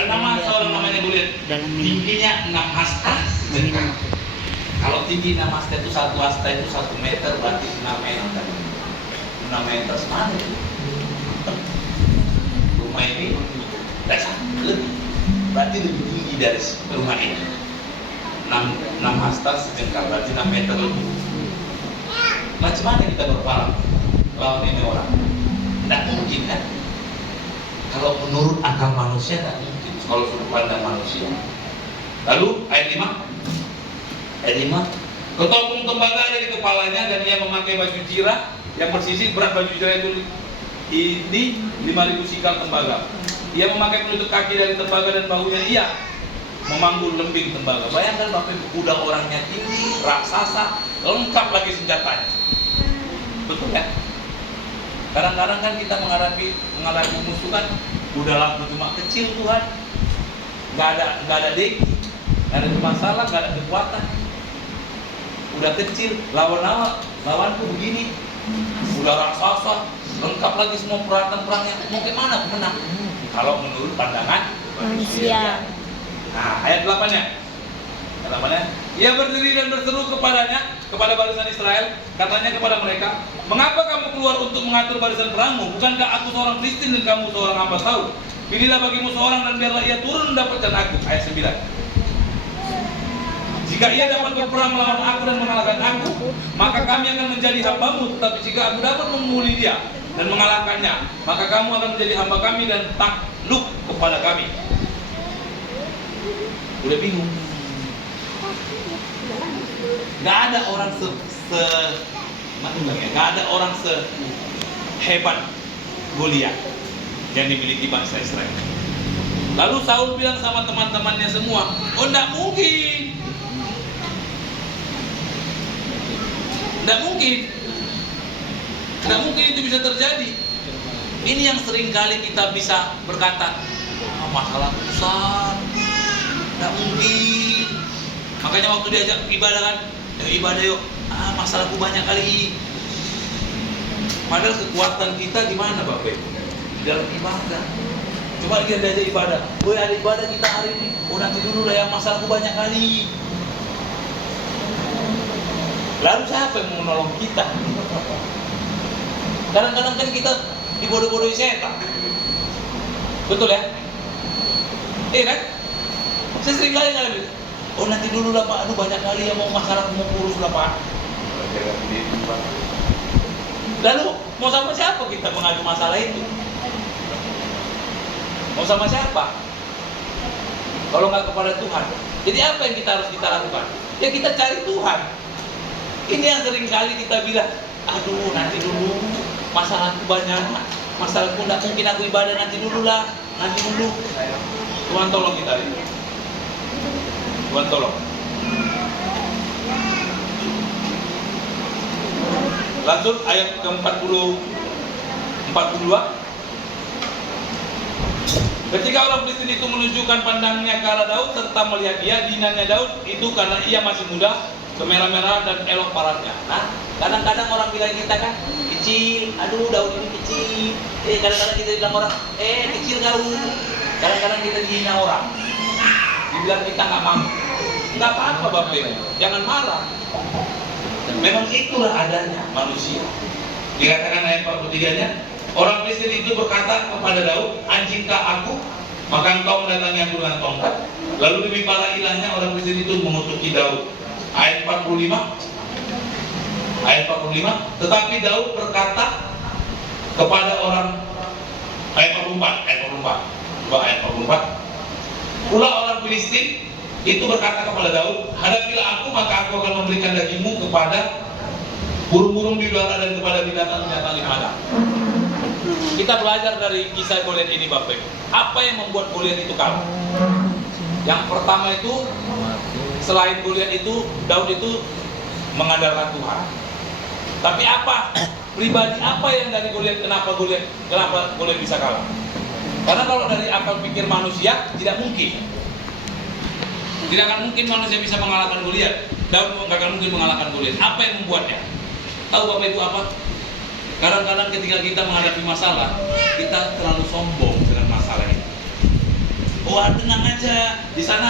Ada nama seorang namanya Goliat. Tingginya 6 hasta. Kalau tinggi 6 hasta itu 1 hasta itu 1 meter, berarti 6 meter. 6 meter semana itu. Rumah ini lebih, berarti lebih tinggi dari rumah ini. 6 hasta sejengkal, berarti 6 meter lebih. Macam mana kita berperang lawan ini orang? Tidak mungkin kan? Kalau menurut akal manusia tidak mungkin. Kalau sudut pandang manusia. Lalu ayat 5. Ayat 5. Ketopong tembaga ada di kepalanya dan ia memakai baju jira yang bersisik. Berat baju jira itu ini 5.000 sikal tembaga. Ia memakai penutup kaki dari tembaga dan bahunya ia memanggul lembing tembaga. Bayangkan Bapak Ibu, kuda orangnya tinggi, raksasa, lengkap lagi senjatanya. Betul ya? Kadang-kadang kan kita menghadapi musuh kan, kuda laku cuma kecil Tuhan. Nggak ada deki, nggak ada masalah, nggak ada kekuatan. Udah kecil, lawanku begini, udah raksasa, lengkap lagi semua peralatan perangnya. Mau gimana aku menang? Kalau menurut pandangan manusia. Nah, ayat 8-nya. Ayat 8-nya. Ia berdiri dan berseru kepada barisan Israel, katanya kepada mereka, mengapa kamu keluar untuk mengatur barisan perangmu? Bukankah aku seorang Filistin dan kamu seorang hamba Saul? Pilihlah bagimu seorang dan biarlah ia turun mendapatkan aku. Ayat 9. Jika ia dapat berperang melawan aku dan mengalahkan aku, maka kami akan menjadi hambamu. Tetapi jika aku dapat memukuli dia dan mengalahkannya, maka kamu akan menjadi hamba kami dan takluk kepada kami. Udah bingung. Gak ada orang gak ada orang sehebat Goliat yang dimiliki bangsa Israel. Lalu Saul bilang sama teman-temannya semua, oh enggak mungkin. Enggak mungkin itu bisa terjadi. Ini yang sering kali kita bisa berkata, masalah besar, enggak mungkin. Makanya waktu diajak ibadah kan, ibadah yuk, masalahku banyak kali. Padahal kekuatan kita di mana Bapak Ibu? Dalam ibadah. Coba kita diajak ibadah. Woi, ada ibadah kita hari ini. Oh, nanti dulu lah yang masalahku banyak kali. Lalu siapa yang mau menolong kita? Kadang-kadang kan kita dibodoh-bodohi setan. Betul ya? Kan? Saya sering kali ngalamin. Oh, nanti dulu lah Pak. Aduh, banyak kali yang mau masalahku mau urus lah Pak. Lalu mau sama siapa kita mengadu masalah itu? Mau sama siapa? Kalau nggak kepada Tuhan. Jadi apa yang harus kita lakukan? Ya kita cari Tuhan. Ini yang sering kali kita bilang, aduh nanti dulu, masalahku banyak, masalahku nggak mungkin aku ibadah nanti dulu lah, nanti dulu. Tuhan tolong kita ini. Tuhan tolong. Lanjut ayat ke-42. Ketika orang Filistin itu menunjukkan pandangnya ke arah Daud serta melihat dia, dinanya Daud itu karena ia masih muda, kemerah-merah dan elok parasnya. Nah, kadang-kadang orang bilang kita kan kecil, aduh Daud ini kecil. Kadang-kadang kita bilang orang, kecil Daud. Kadang-kadang kita dihina orang, dibilang kita nggak mampu. Nggak apa-apa Bapak Ibu, jangan marah. Memang itulah adanya manusia. Dikatakan ayat 43-nya, orang Filistin itu berkata kepada Daud, anjingkah aku? Maka engkau mendatangi aku dengan tongkat. Lalu demi para ilahnya orang Filistin itu mengutuki Daud. Ayat 45. Tetapi Daud berkata kepada orang, ayat 44. Coba ayat 44. Pula orang Filistin itu berkata kepada Daud, hadapilah aku maka aku akan memberikan dagingmu kepada burung-burung di udara dan kepada binatang-binatang di padang. Kita belajar dari kisah Goliat ini Bapak Ibu. Apa yang membuat Goliat itu kalah? Yang pertama itu, selain Goliat itu, Daud itu mengandalkan Tuhan. Tapi apa? Pribadi apa yang dari Goliat? Kenapa Goliat bisa kalah? Karena kalau dari akal pikir manusia tidak mungkin. Tidak akan mungkin manusia bisa mengalahkan Goliat. Daud nggak akan mungkin mengalahkan Goliat. Apa yang membuatnya? Tahu Bapak Ibu apa? Kadang-kadang ketika kita menghadapi masalah, kita terlalu sombong dengan masalah ini. Wah tenang aja, di sana